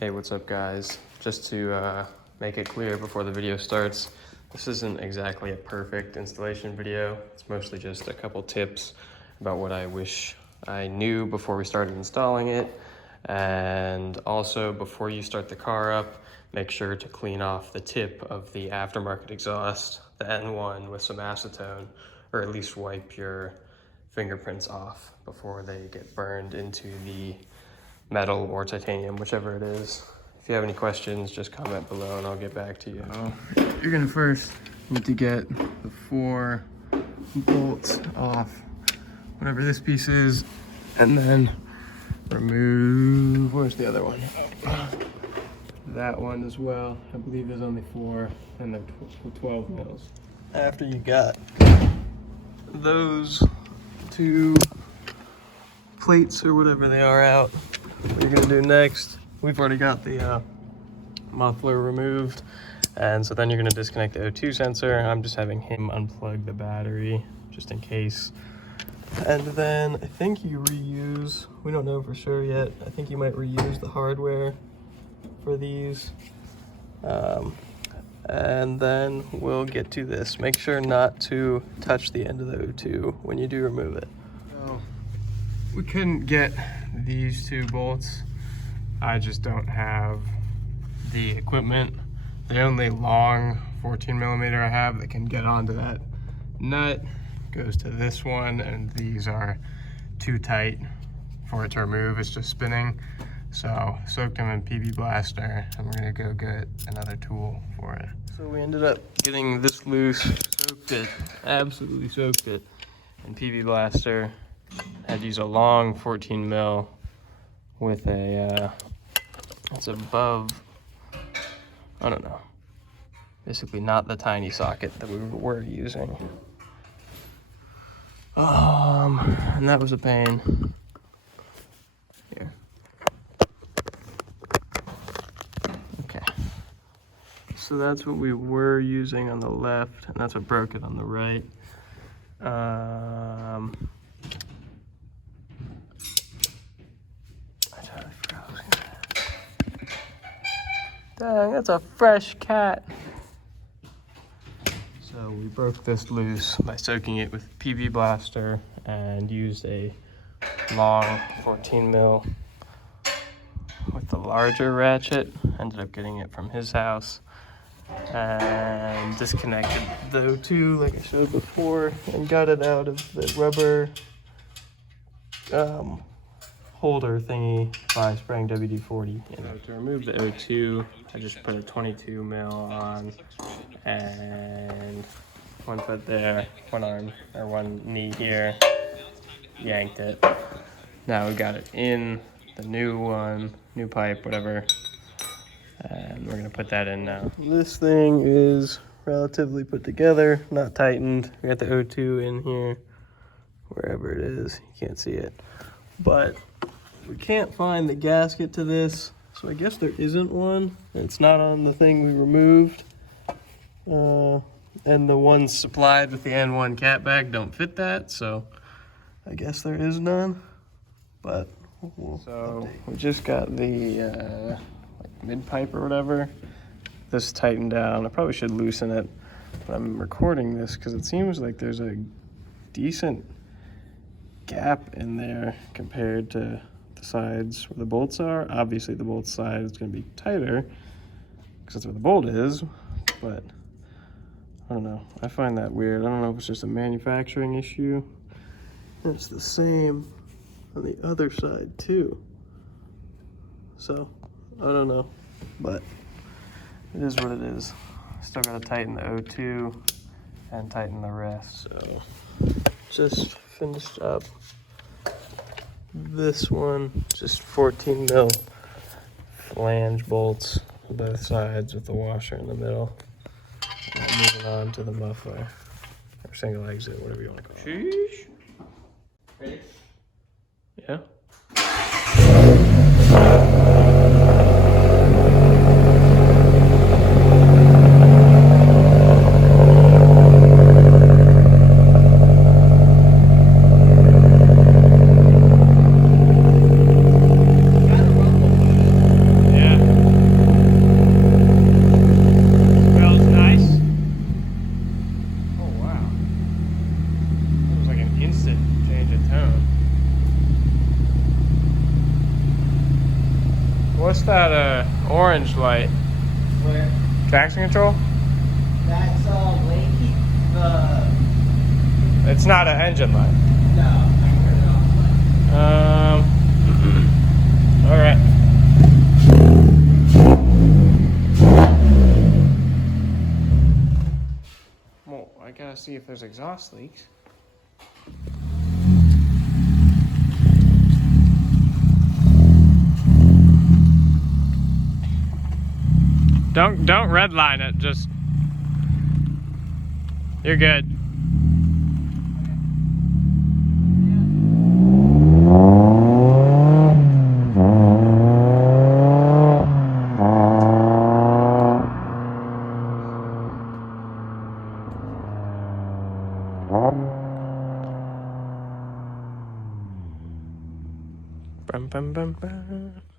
Hey, what's up guys? Just to make it clear before the video starts, this isn't exactly a perfect installation video. It's mostly just a couple tips about what I wish I knew before we started installing it. And also, before you start the car up, make sure to clean off the tip of the aftermarket exhaust, the N1, with some acetone, or at least wipe your fingerprints off before they get burned into the metal or titanium, whichever it is. If you have any questions, just comment below and I'll get back to you. You're gonna first need to get the 4 bolts off, whatever this piece is, and then remove, where's the other one? That one as well. I believe there's only 4 and they're 12 mils. After you got those 2 plates or whatever they are out, what you're gonna do next, we've already got the muffler removed, and so then you're gonna disconnect the O2 sensor. I'm just having him unplug the battery just in case. And then I think you reuse, we don't know for sure yet, I think you might reuse the hardware for these. And then we'll get to this. Make sure not to touch the end of the O2 when you do remove it. So we couldn't get these 2 bolts. I just don't have the equipment. The only long 14 millimeter I have that can get onto that nut goes to this one, and these are too tight for it to remove. It's just spinning. So soaked them in PB Blaster, and we're gonna go get another tool for it. So we ended up getting this loose, soaked it, absolutely soaked it in PB Blaster. Had to use a long 14 mil with a, it's above, I don't know, basically not the tiny socket that we were using. And that was a pain. Here. Okay. So that's what we were using on the left, and that's what broke it on the right. Dang, that's a fresh cat. So we broke this loose by soaking it with PB Blaster and used a long 14 mil with the larger ratchet. Ended up getting it from his house and disconnected the O2 like I showed before and got it out of the rubber holder thingy by spraying WD-40. To remove the O2, I just put a 22 mil on and 1 foot there, 1 arm or 1 knee here, yanked it. Now we got it in the new one, new pipe, whatever, and we're gonna put that in now. This thing is relatively put together, not tightened. We got the O2 in here, wherever it is, you can't see it, but we can't find the gasket to this, so I guess there isn't one. It's not on the thing we removed. And the ones supplied with the N1 Catback don't fit that, so I guess there is none. But we'll update. We just got the like mid pipe or whatever. This tightened down. I probably should loosen it, but I'm recording this because it seems like there's a decent gap in there compared to the sides where the bolts are. Obviously the bolt side is going to be tighter because that's where the bolt is, but I don't know. I find that weird. I don't know if it's just a manufacturing issue. It's the same on the other side too. So I don't know, but it is what it is. Still got to tighten the O2 and tighten the rest. So just finished up this one, just 14 mil flange bolts on both sides with the washer in the middle. And moving on to the muffler, or single exit, whatever you want to call it. Sheesh. Ready? Yeah. Yeah. What's that orange light? Where? Traction control? That's way keep the. It's not an engine light. No, I turned it off. All right. Well, I gotta see if there's exhaust leaks. Don't redline it. Just you're good. Bum, bum, bum, bum.